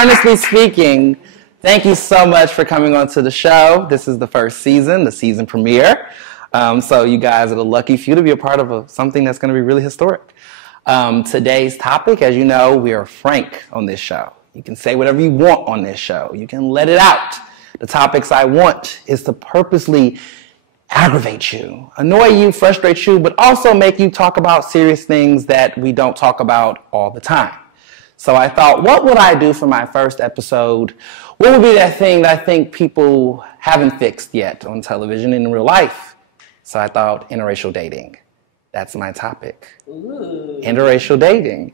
Ernestly speaking. Thank you so much for coming on to the show. This is the first season, the season premiere. So you guys are the lucky few to be a part of something that's going to be really historic. Today's topic, as you know, we are frank on this show. You can say whatever you want on this show. You can let it out. The topics I want is to purposely aggravate you, annoy you, frustrate you, but also make you talk about serious things that we don't talk about all the time. So I thought, what would I do for my first episode? What would be that thing that I think people haven't fixed yet on television and in real life? So I thought interracial dating. That's my topic. Ooh. Interracial dating.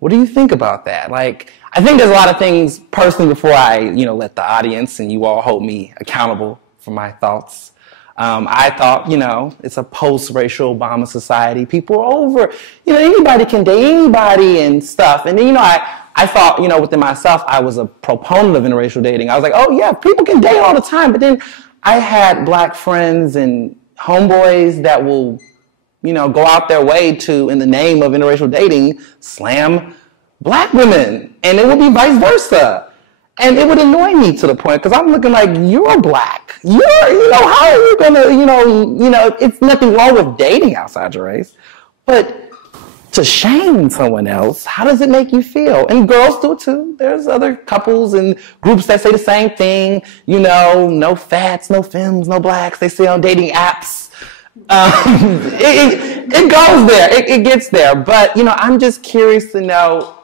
What do you think about that? Like, I think there's a lot of things personally before I, let the audience and you all hold me accountable for my thoughts. I thought, it's a post-racial Obama society. People are over, anybody can date anybody and stuff. And then, I thought, within myself, I was a proponent of interracial dating. I was like, oh yeah, people can date all the time. But then I had black friends and homeboys that will, go out their way to, in the name of interracial dating, slam black women. And it would be vice versa. And it would annoy me to the point, because I'm looking like, you're black. How are you going to, it's nothing wrong with dating outside your race. But to shame someone else, how does it make you feel? And girls do it too. There's other couples and groups that say the same thing. No fats, no femmes, no blacks. They say on dating apps. It goes there. It gets there. But, I'm just curious to know,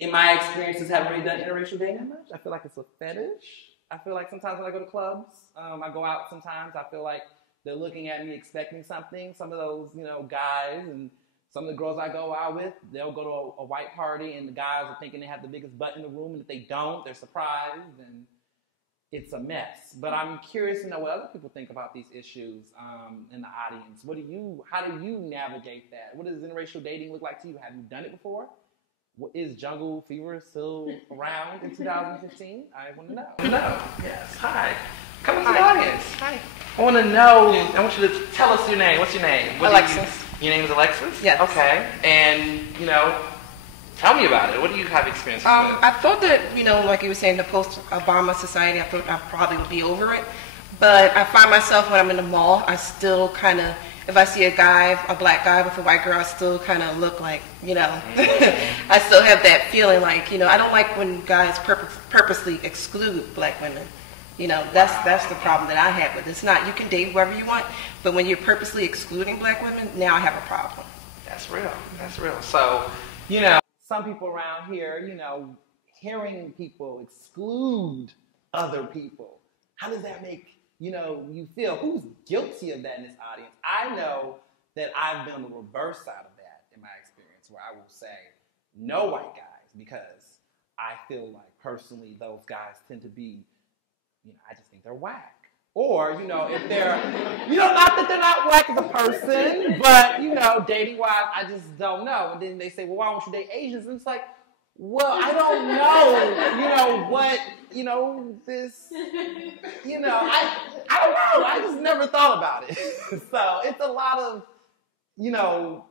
in my experiences, haven't really done interracial dating that much. I feel like it's a fetish. I feel like sometimes when I go to clubs, I go out sometimes, I feel like they're looking at me expecting something. Some of those, guys and some of the girls I go out with, they'll go to a white party and the guys are thinking they have the biggest butt in the room, and if they don't, they're surprised, and it's a mess. But I'm curious to know what other people think about these issues in the audience. How do you navigate that? What does interracial dating look like to you? Have you done it before? Is jungle fever still around in 2015? I want to know. No. Yes. Hi. Come on to the audience. Hi. I want to know. I want you to tell us your name. What's your name? Alexis. Your name is Alexis? Yes. Okay. And, tell me about it. What do you have experience with? I thought that, like you were saying, the post-Obama society, I thought I probably would be over it. But I find myself when I'm in the mall, I still kind of, if I see a black guy with a white girl, I still kind of look like, I still have that feeling like, I don't like when guys purposely exclude black women. That's the problem that I have with it. It's not, you can date whoever you want, but when you're purposely excluding black women, now I have a problem. That's real. So, some people around here, hearing people exclude other people, how does that make you feel? Who's guilty of that in this audience? I know that I've been on the reverse side of that in my experience, where I will say no white guys, because I feel like personally those guys tend to be, I just think they're whack. Or, if they're, not that they're not whack as a person, but, dating-wise, I just don't know. And then they say, well, why don't you date Asians? And it's like, well, I don't know, what, this, I don't know. I just never thought about it. So it's a lot of,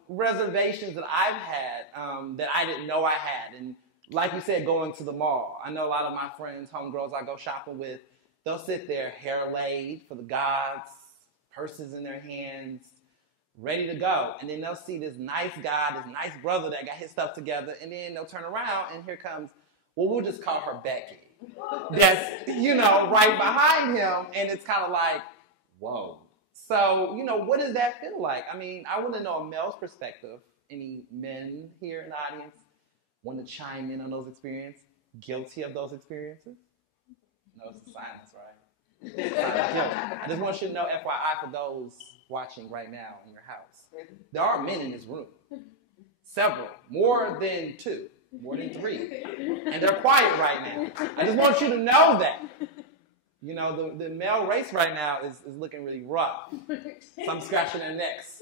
reservations that I've had that I didn't know I had. And like you said, going to the mall. I know a lot of my friends, homegirls I go shopping with, they'll sit there, hair laid for the gods, purses in their hands, ready to go. And then they'll see this nice guy, this nice brother that got his stuff together, and then they'll turn around and here comes, well, we'll just call her Becky. That's, right behind him, and it's kind of like, whoa. So, what does that feel like? I mean, I want to know a male's perspective. Any men here in the audience want to chime in on those experiences? Guilty of those experiences? No, it's a silence, right? I just want you to know, FYI, for those watching right now in your house, there are men in this room. Several. More than 2. More than 3. And they're quiet right now. I just want you to know that. The male race right now is looking really rough. Some scratching their necks.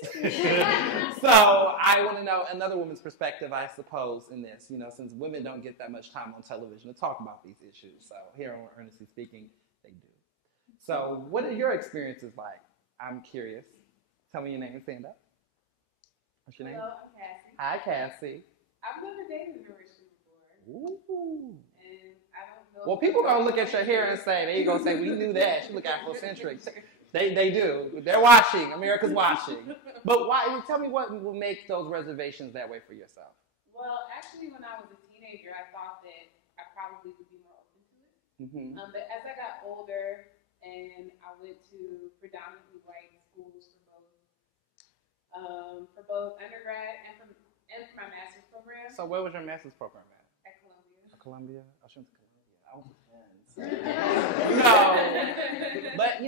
So I want to know another woman's perspective, I suppose, in this. Since women don't get that much time on television to talk about these issues. So here on Ernestly Speaking, they do. So what are your experiences like? I'm curious. Tell me your name. Stand up. What's your name? Hello, I'm Cassie. Hi, Cassie. I've never dated a interracial before. Ooh. And I don't know. Well, people gonna look at your hair and say, they gonna say, we knew that. She look Afrocentric. They do. They're watching. America's watching. But why? Tell me what will make those reservations that way for yourself. Well, actually, when I was a teenager, I thought that I probably would be more open to it. Mm-hmm. But as I got older and I went to predominantly white schools for both undergrad and for my master's program. So where was your master's program at? At Columbia. Columbia? I shouldn't say Columbia. I was No. But,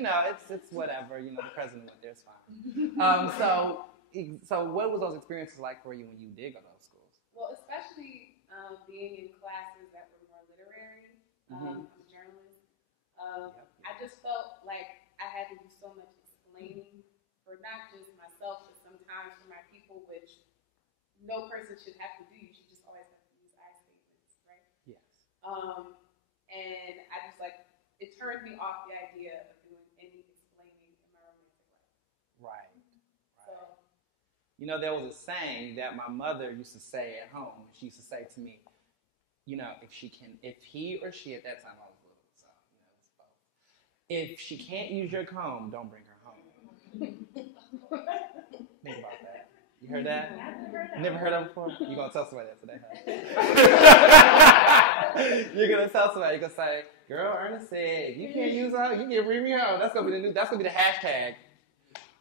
it's whatever. The president went there, it's fine. So what was those experiences like for you when you did go to those schools? Well, especially being in classes that were more literary. I'm a journalist. I just felt like I had to do so much explaining for not just myself, but sometimes for my people, which no person should have to do. You should just always have to use I statements, right? Yes. And I just it turned me off the idea of doing any explaining in my romantic life. Right. So. There was a saying that my mother used to say at home. She used to say to me, if he or she, at that time I was little, so, it was both. If she can't use your comb, don't bring her home. Think about that. You heard that? Never heard that before? You're going to tell somebody that today, huh? You're going to tell somebody. You're going to say, girl, Ernest said, if you can't use her, you can bring me home. That's going to be the hashtag.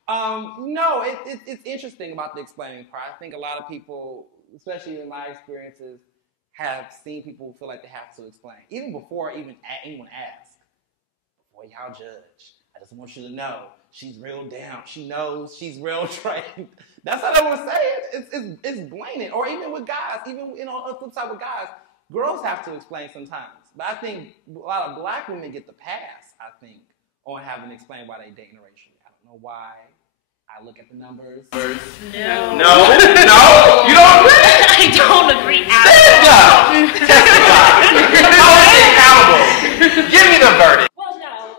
No, it's interesting about the explaining part. I think a lot of people, especially in my experiences, have seen people feel like they have to explain. Even before anyone asks. Before y'all judge. I just want you to know she's real down. She knows she's real trained. That's how they want to say it. It's blatant. Or even with guys, on the flip side with guys, girls have to explain sometimes. But I think a lot of black women get the pass, on having to explain why they date interracially. I don't know why. I look at the numbers. No. No? You don't agree? I don't agree at all. Testify. Hold it accountable. Give me the verdict. Well, no.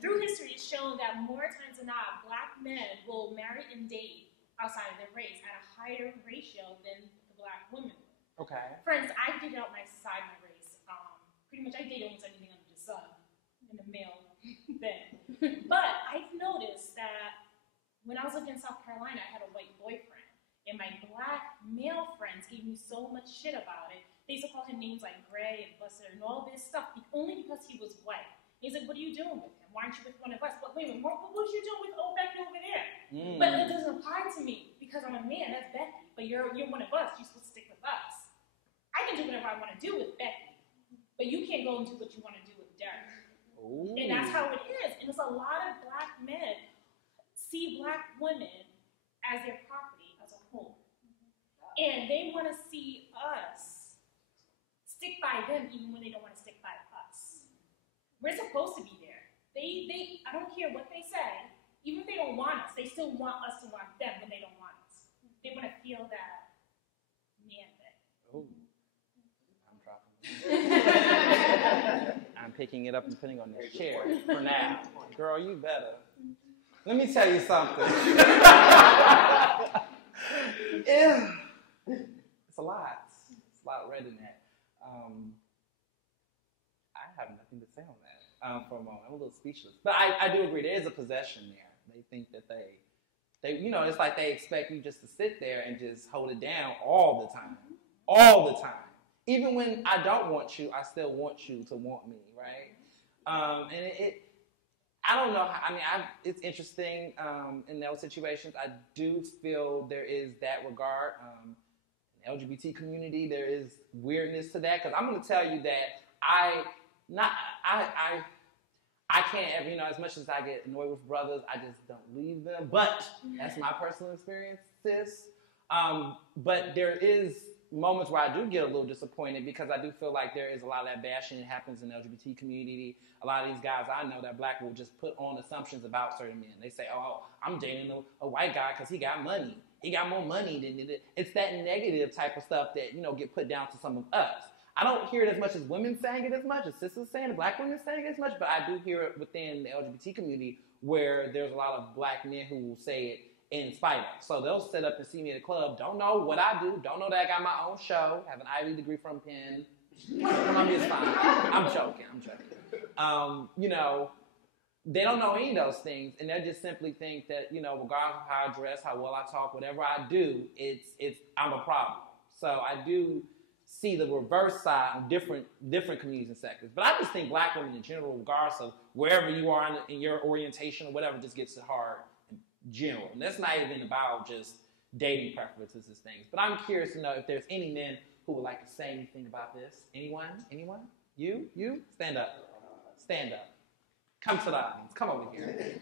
Through history, it's shown that more times than not, black men will marry and date outside of their race at a higher ratio than the black women. Okay. For instance, I dated outside my race. Pretty much, I dated almost anything under the sun in the male thing. But I've noticed that when I was living in South Carolina, I had a white boyfriend, and my black male friends gave me so much shit about it. They used to call him names like Gray and Buster and all this stuff, only because he was white. He's like, what are you doing with him? Why aren't you with one of us? But wait a minute, what was you doing with old Becky over there? But it doesn't apply to me, because I'm a man, that's Becky. But you're one of us, you're supposed to stick with us. I can do whatever I want to do with Becky, but you can't go and do what you want to do with Derek. Ooh. And that's how it is. And there's a lot of black men see black women as their property as a whole. And they want to see us stick by them even when they don't want to stick by us. We're supposed to be there. I don't care what they say, even if they don't want us, they still want us to want them when they don't want us. They want to feel that man thing. Oh, I'm dropping it. I'm picking it up and putting it on this chair for now. Girl, you better. Let me tell you something. It's a lot. It's a lot of red in that. I have nothing to say on that for a moment. I'm a little speechless. But I do agree. There is a possession there. They think that they it's like they expect you just to sit there and just hold it down all the time. All the time. Even when I don't want you, I still want you to want me, right? And I don't know. It's interesting in those situations. I do feel there is that regard. In the LGBT community, there is weirdness to that. Because I'm going to tell you that I can't ever, as much as I get annoyed with brothers, I just don't leave them. But that's my personal experience, sis. But there is moments where I do get a little disappointed because I do feel like there is a lot of that bashing that happens in the LGBT community. A lot of these guys I know that black will just put on assumptions about certain men. They say, oh, I'm dating a white guy because he got money. He got more money than it. It's that negative type of stuff that, get put down to some of us. I don't hear it as much as women saying it as much, as sisters saying it, black women saying it as much, but I do hear it within the LGBT community where there's a lot of black men who will say it in spite of. So they'll sit up and see me at a club, don't know what I do, don't know that I got my own show, have an Ivy degree from Penn. Columbia's fine. I'm joking. You know, they don't know any of those things, and they just simply think that, you know, regardless of how I dress, how well I talk, whatever I do, I'm a problem. So I do see the reverse side on different communities and sectors. But I just think black women in general, regardless of wherever you are in your orientation or whatever, just gets it hard in general. And that's not even about just dating preferences and things. But I'm curious to know if there's any men who would like to say anything about this. Anyone? You? Stand up. Come to the audience. Come over here.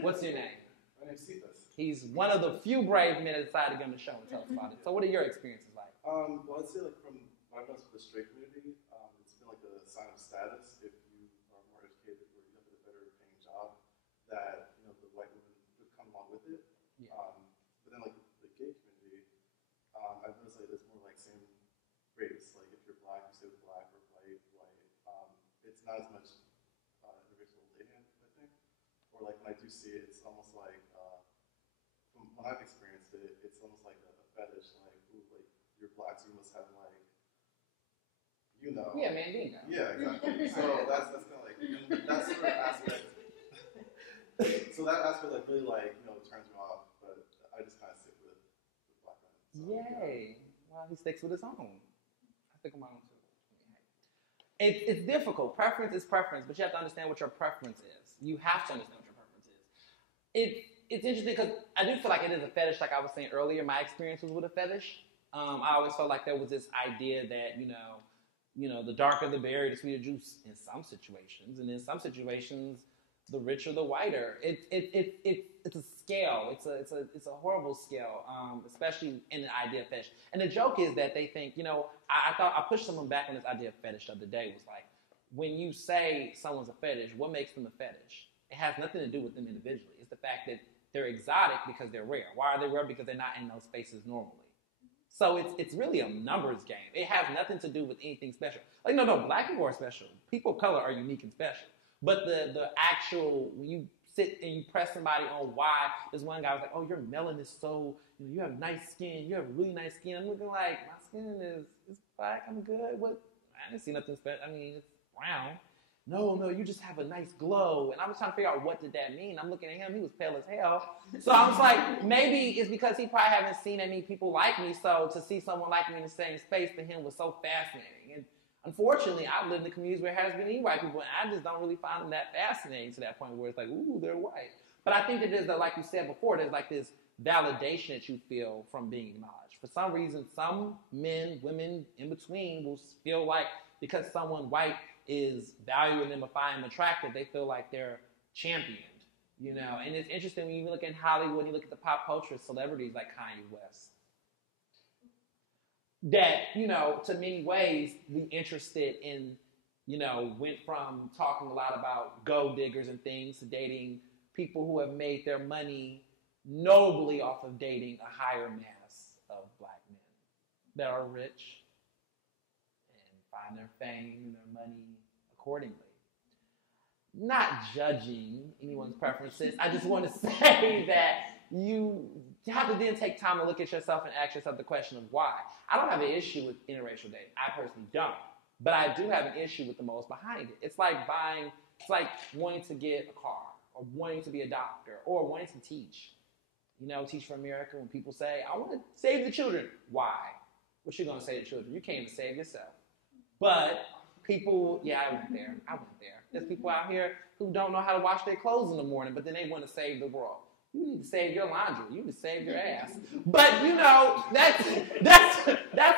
What's your name? My name's Cephas. He's one of the few brave men that decided to get on the show and tell us about it. So what are your experiences like? Well, I'd say like from my best for the straight community, it's been like a sign of status if you are more educated or you have a better paying job that, you know, the white women would come along with it. Yeah. But then like the gay community, I've noticed like it's more like same race. Like if you're black, you stay with black, or white. It's not as much interracial dating, I think. Or like when I do see it, it's almost like from when I've experienced it, it's almost like a fetish. Like, ooh, like you're black, so you must have like, you know. Yeah, Mandingo. Yeah, exactly. So that's kind of like that sort of aspect. So that aspect like really like, you know, turns me off. But I just kind of stick with black men. So, Yay! Yeah. Well, he sticks with his own. I stick with my own too. It's difficult. Preference is preference, but you have to understand what your preference is. You have to understand what your preference is. It's interesting because I do feel like it is a fetish. Like I was saying earlier, my experience was with a fetish. I always felt like there was this idea that, you know, the darker the berry, the sweeter juice in some situations, and in some situations, the richer, the whiter. It's a scale. It's a horrible scale, especially in the idea of fetish. And the joke is that they think, you know, I thought I pushed someone back on this idea of fetish the other day. It was like, when you say someone's a fetish, what makes them a fetish? It has nothing to do with them individually. It's the fact that they're exotic because they're rare. Why are they rare? Because they're not in those spaces normally. So it's really a numbers game. It has nothing to do with anything special. Like, no, black people are special. People of color are unique and special. But the actual, when you sit and you press somebody on why, this one guy was like, oh, your melanin is so, you know, you have nice skin. You have really nice skin. I'm looking like, my skin is black. I'm good. What? I didn't see nothing special. I mean, it's brown. No, you just have a nice glow. And I was trying to figure out what did that mean. I'm looking at him. He was pale as hell. So I was like, maybe it's because he probably haven't seen that many people like me. So to see someone like me in the same space to him was so fascinating. And unfortunately, I've lived in communities where there has been any white people, and I just don't really find them that fascinating to that point where it's like, ooh, they're white. But I think that there's, like you said before, there's like this validation that you feel from being acknowledged. For some reason, some men, women in between will feel like because someone white is valuing them or finding them attractive, they feel like they're championed, you know. And it's interesting when you look at Hollywood, you look at the pop culture celebrities like Kanye West, that, you know, to many ways, we interested in, you know, went from talking a lot about gold diggers and things to dating people who have made their money nobly off of dating a higher mass of black men that are rich and find their fame and their money accordingly. Not judging anyone's preferences. I just want to say that you have to then take time to look at yourself and ask yourself the question of why. I don't have an issue with interracial dating. I personally don't. But I do have an issue with the motives behind it. It's like wanting to get a car, or wanting to be a doctor, or wanting to teach. You know, Teach for America, when people say, I want to save the children. Why? What you going to say to children? You can't even save yourself. But people, yeah, I went there. There's people out here who don't know how to wash their clothes in the morning, but then they want to save the world. You need to save your laundry. You need to save your ass. But, you know, that's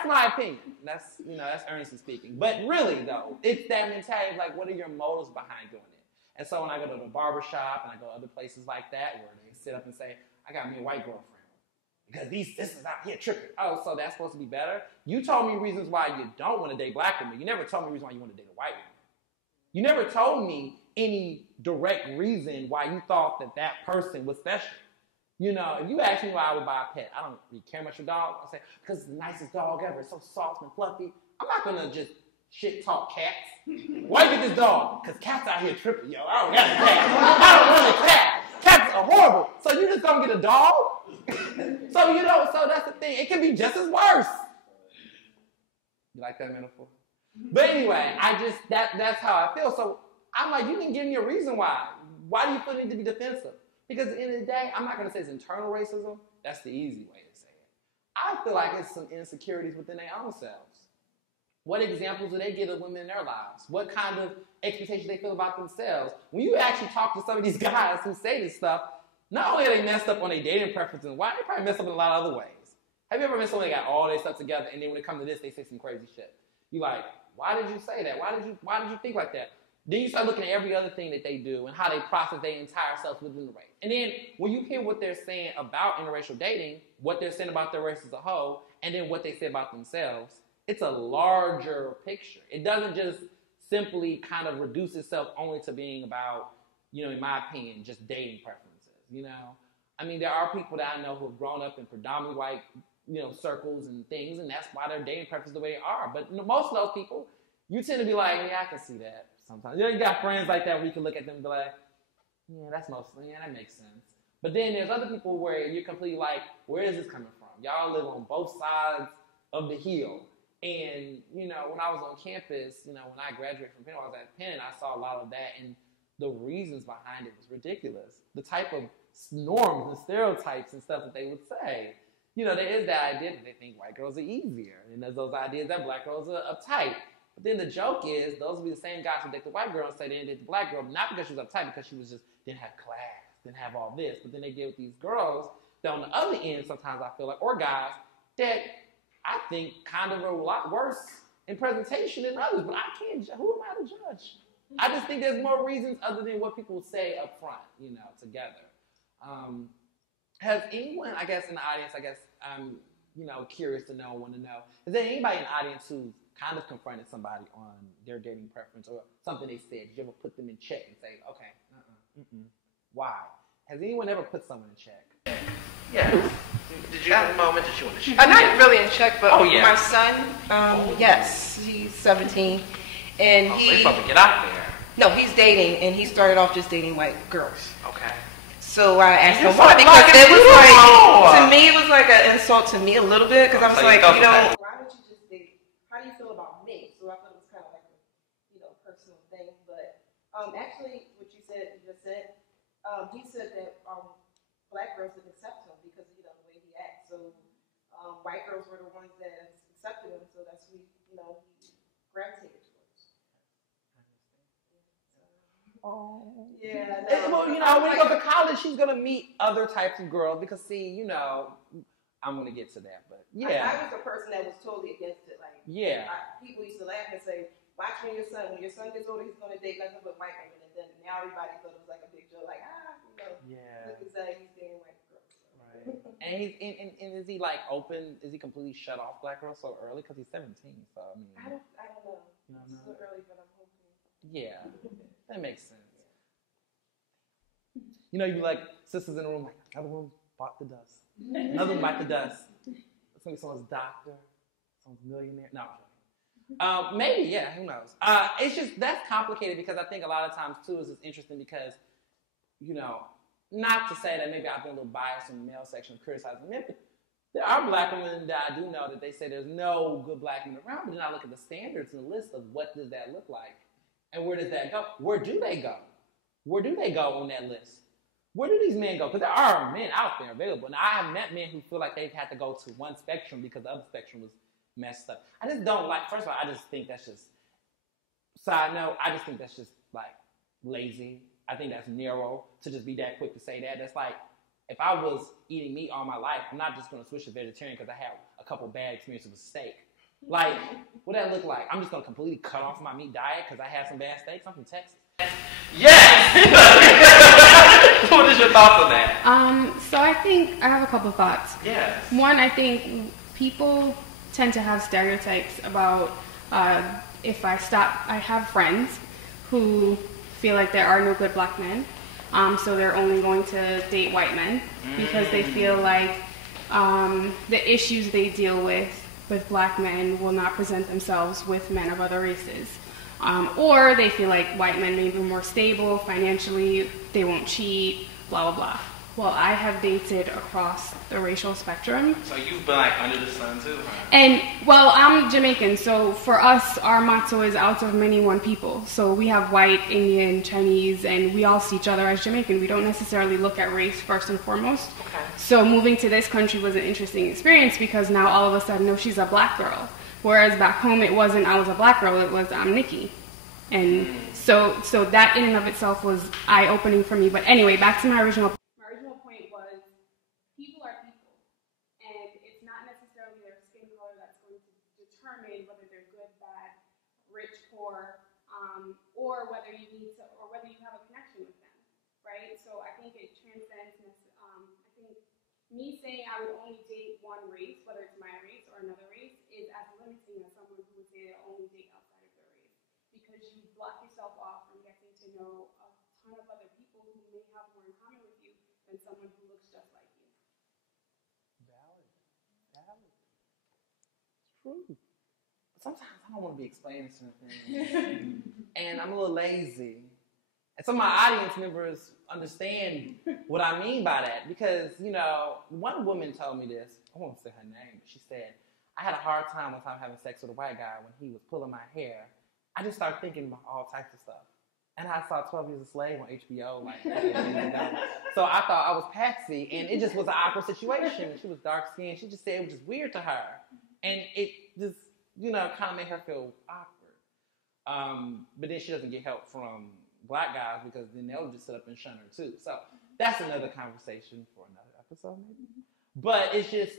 my opinion. That's Ernestly speaking. But really, though, it's that mentality of, like, what are your motives behind doing it? And so when I go to the barbershop and I go to other places like that where they sit up and say, I got me a white girlfriend because these sisters out here tripping. Oh, so that's supposed to be better? You told me reasons why you don't want to date black women. You never told me reasons why you want to date a white woman. You never told me any direct reason why you thought that person was special. You know, if you ask me why I would buy a pet, I don't really care much for dogs. I'll say, because it's the nicest dog ever. It's so soft and fluffy. I'm not going to just shit talk cats. Why you get this dog? Because cats out here tripping, yo. I don't got a cat. I don't want a cat. Cats are horrible. So you just don't get a dog? So, you know, so that's the thing. It can be just as worse. You like that metaphor? But anyway, that's how I feel. So I'm like, you didn't give me a reason why. Why do you feel the need to be defensive? Because at the end of the day, I'm not going to say it's internal racism. That's the easy way to say it. I feel like it's some insecurities within their own selves. What examples do they give of women in their lives? What kind of expectations they feel about themselves? When you actually talk to some of these guys who say this stuff, not only are they messed up on their dating preferences and why, they probably messed up in a lot of other ways. Have you ever met someone that got all their stuff together and then when it comes to this, they say some crazy shit? You like, why did you say that? Why did you think like that? Then you start looking at every other thing that they do and how they process their entire selves within the race. And then when you hear what they're saying about interracial dating, what they're saying about their race as a whole, and then what they say about themselves, it's a larger picture. It doesn't just simply kind of reduce itself only to being about, you know, in my opinion, just dating preferences, you know? I mean, there are people that I know who have grown up in predominantly white, you know, circles and things, and that's why their dating preferences the way they are. But you know, most of those people, you tend to be like, yeah, I can see that sometimes. You know, you got friends like that where you can look at them and be like, yeah, that's mostly, yeah, that makes sense. But then there's other people where you're completely like, where is this coming from? Y'all live on both sides of the hill. And, you know, when I was on campus, you know, when I graduated from Penn, I was at Penn, I saw a lot of that, and the reasons behind it was ridiculous. The type of norms and stereotypes and stuff that they would say. You know, there is that idea that they think white girls are easier, and there's those ideas that black girls are uptight. But then the joke is, those will be the same guys who date the white girl and say they didn't date the black girl, not because she was uptight, because she was just, didn't have class, didn't have all this. But then they get with these girls that on the other end, sometimes I feel like, or guys, that I think kind of are a lot worse in presentation than others, but I can't, who am I to judge? I just think there's more reasons other than what people say up front, you know, together. Has anyone, I guess, in the audience, I guess I'm, you know, curious to know, want to know, is there anybody in the audience who's kind of confronted somebody on their dating preference or something they said? Did you ever put them in check and say, okay, why? Has anyone ever put someone in check? Yeah. Did you have a moment that you want to share? Not really in check, but my son, Oh. yes, he's 17. And So he's about to get out there. No, he's dating, and he started off just dating white girls. Okay. So I asked him You're why, so because black it and was like, beautiful. to me, it was like an insult to me a little bit, because I was So like, you you know, felt why would you just date, how do you feel about me? So I thought it was kind of like a, you know, personal thing, but actually, what you just said, he said that black girls didn't accept him because, you know, the way he acts. So white girls were the ones that accepted him, so that's who, you know, he gravitated towards. Oh. Yeah. Well, you know, when he goes to college, he's going to meet other types of girls because, see, you know, I'm going to get to that, but yeah. I was a person that was totally against it. Like, yeah. People used to laugh and say, watch when your son gets older, he's going to date nothing but white women. And then now everybody thought it was like a big joke, like, you know, look at that, he's dating white girls. So. Right. And he's and is he like open? Is he completely shut off black girls so early? Because he's 17. So I mean, I don't know. You don't know. It's still early, but I'm hoping. Yeah, that makes sense. You know, you be like sisters in the room, like another one bought the dust, another one bought the dust. It's gonna be someone's doctor, someone's millionaire. No, maybe, yeah, who knows? It's just that's complicated because I think a lot of times too is it's interesting because, you know, not to say that maybe I've been a little biased in the male section criticizing men, but there are black women that I do know that they say there's no good black women around, but then I look at the standards and the list of what does that look like, and where does that go? Where do they go? Where do they go on that list? Where do these men go? Because there are men out there available. And I have met men who feel like they've had to go to one spectrum because the other spectrum was messed up. I just don't like, first of all, I just think that's just, side note, I just think that's just like lazy. I think that's narrow to just be that quick to say that. That's like, if I was eating meat all my life, I'm not just going to switch to vegetarian because I had a couple bad experiences with steak. Like, what that look like? I'm just going to completely cut off my meat diet because I had some bad steaks. I'm from Texas. Yes! What is your thoughts on that? So I think I have a couple of thoughts. Yes. One, I think people tend to have stereotypes about if I have friends who feel like there are no good black men, so they're only going to date white men because they feel like the issues they deal with black men will not present themselves with men of other races. Or they feel like white men may be more stable financially, they won't cheat, blah, blah, blah. Well, I have dated across the racial spectrum. So you've been like under the sun too, huh? And, well, I'm Jamaican, so for us, our motto is out of many, one people. So we have white, Indian, Chinese, and we all see each other as Jamaican. We don't necessarily look at race first and foremost. Okay. So moving to this country was an interesting experience because now all of a sudden, no, she's a black girl. Whereas back home, it wasn't I was a black girl, it was I'm Nikki. And so that in and of itself was eye-opening for me. But anyway, back to my original point. Whether they're good, bad, rich, poor, or whether you need to, or whether you have a connection with them, right? So I think it transcends. I think me saying I would only date one race, whether it's my race or another race, is as limiting as someone who would say they only date outside of their race, because you block yourself off from getting to know a ton of other people who may have more in common with you than someone who looks just like you. Valid. True. Sometimes I don't want to be explaining something, and I'm a little lazy. And some of my audience members understand what I mean by that because, you know, one woman told me this. I won't say her name, but she said, I had a hard time one time having sex with a white guy when he was pulling my hair. I just started thinking about all types of stuff. And I saw 12 Years a Slave on HBO. So I thought I was Patsy, and it just was an awkward situation. She was dark-skinned. She just said it was just weird to her. And it just, you know, kind of made her feel awkward. But then she doesn't get help from black guys because then they'll just sit up and shun her too. So that's another conversation for another episode maybe. But it's just,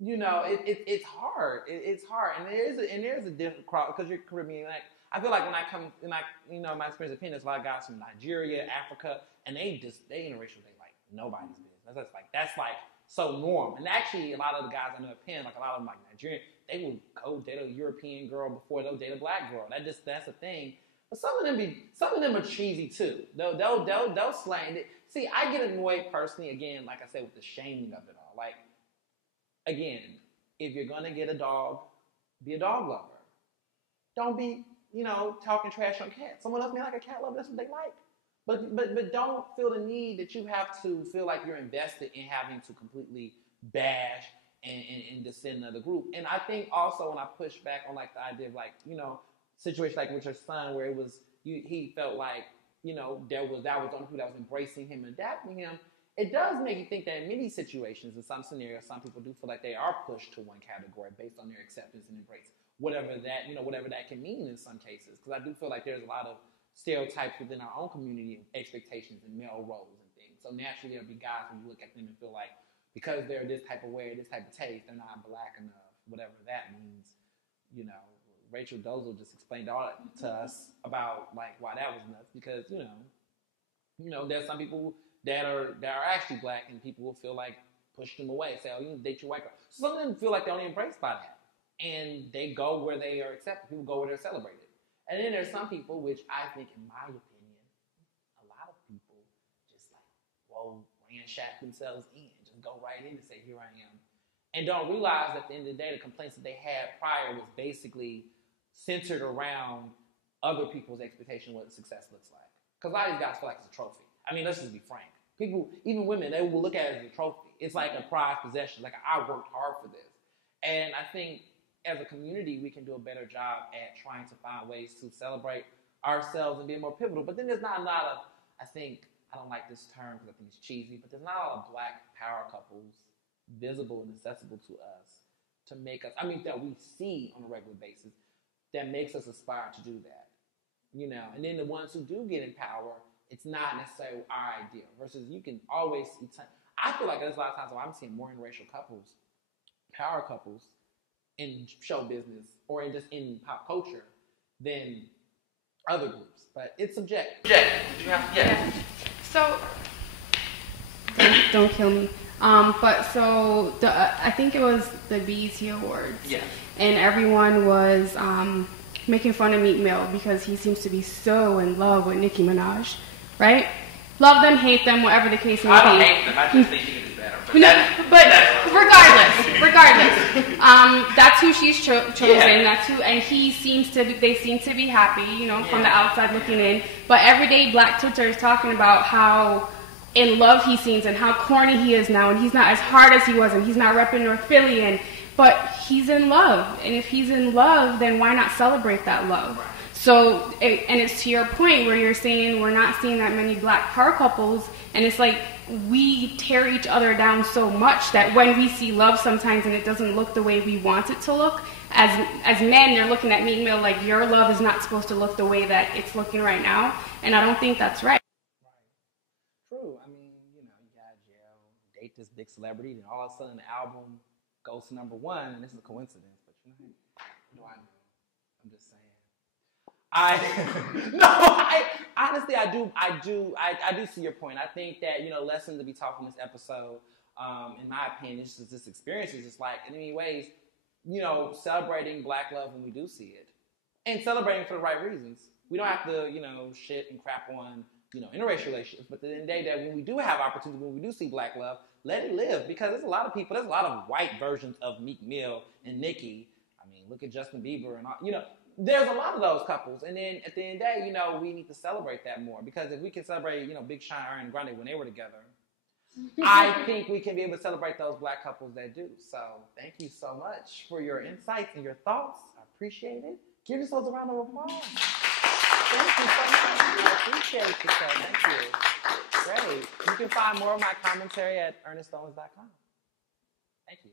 you know, it's hard. It's hard. And there's a different crowd because you're Caribbean. Like, I feel like when I come, and you know, my experience of Penn, there's a lot of guys from Nigeria, Africa, and they interracial, they like nobody's business. That's like so normal. And actually, a lot of the guys I know at Penn, like a lot of them like Nigerian, they will go date a European girl before they'll date a black girl. That's a thing. But some of them are cheesy too. They'll slang it. See, I get annoyed personally, again, like I said, with the shaming of it all. Like, again, if you're gonna get a dog, be a dog lover. Don't be, you know, talking trash on cats. Someone else may like a cat lover, that's what they like. But don't feel the need that you have to feel like you're invested in having to completely bash and descend another group. And I think also when I push back on like the idea of like, you know, situation like with your son where it was he felt like, you know, that was the only people that was embracing him and adapting him. It does make you think that in many situations, in some scenarios, some people do feel like they are pushed to one category based on their acceptance and embrace, whatever that can mean in some cases. Because I do feel like there's a lot of stereotypes within our own community, expectations and male roles and things. So naturally there'll be guys when you look at them and feel like because they're this type of way, this type of taste, they're not black enough, whatever that means. You know, Rachel Dozel just explained all that to us about like why that was nuts because, you know, there's some people that are actually black and people will feel like push them away, say, oh, you date your white girl. So some of them feel like they're only embraced by that. And they go where they are accepted. People go where they're celebrated. And then there's some people, which I think, in my opinion, a lot of people just like, whoa, ransack themselves in. Just go right in and say, here I am. And don't realize that at the end of the day, the complaints that they had prior was basically centered around other people's expectation of what success looks like. Because a lot of these guys feel like it's a trophy. I mean, let's just be frank. People, even women, they will look at it as a trophy. It's like a prized possession. Like, I worked hard for this. And I think as a community, we can do a better job at trying to find ways to celebrate ourselves and be more pivotal. But then there's not a lot of, I don't like this term because I think it's cheesy, but there's not a lot of black power couples visible and accessible to us to make us, that we see on a regular basis, that makes us aspire to do that. You know, and then the ones who do get in power, it's not necessarily our ideal. Versus you can always see, I feel like there's a lot of times where I'm seeing more interracial couples, power couples, in show business or just in pop culture than other groups. But it's subjective. Yeah. So, don't kill me. I think it was the BET Awards. Yeah. And everyone was making fun of Meek Mill because he seems to be so in love with Nicki Minaj, right? Love them, hate them, whatever the case may be. I don't hate them. I just think she can do better. Regardless, that's who she's chosen. Yeah. That's who, and they seem to be happy, you know, from the outside looking in. But everyday Black Twitter is talking about how in love he seems and how corny he is now, and he's not as hard as he was, and he's not repping North Philly, but he's in love. And if he's in love, then why not celebrate that love? So, and it's to your point where you're saying we're not seeing that many black power couples, and it's like we tear each other down so much that when we see love sometimes and it doesn't look the way we want it to look, as men, they're looking at me and they're like, your love is not supposed to look the way that it's looking right now, and I don't think that's right. True. I mean, you got jail, date this big celebrity, and all of a sudden the album goes to #1, and this is a coincidence, but what do I know? I'm just saying. Honestly, I do see your point. I think that, lessons to be taught from this episode, in my opinion, this experience is just like, in many ways, celebrating black love when we do see it. And celebrating for the right reasons. We don't have to, shit and crap on, interracial relationships. But at the end of the day, that when we do have opportunity, when we do see black love, let it live. Because there's a lot of people, there's a lot of white versions of Meek Mill and Nicki. I mean, look at Justin Bieber and all, there's a lot of those couples. And then at the end of the day, we need to celebrate that more. Because if we can celebrate, Big Sean and Ariana Grande when they were together, I think we can be able to celebrate those black couples that do. So thank you so much for your insights and your thoughts. I appreciate it. Give yourselves a round of applause. Thank you so much. I appreciate it. Thank you. Great. You can find more of my commentary at ernestowens.com. Thank you.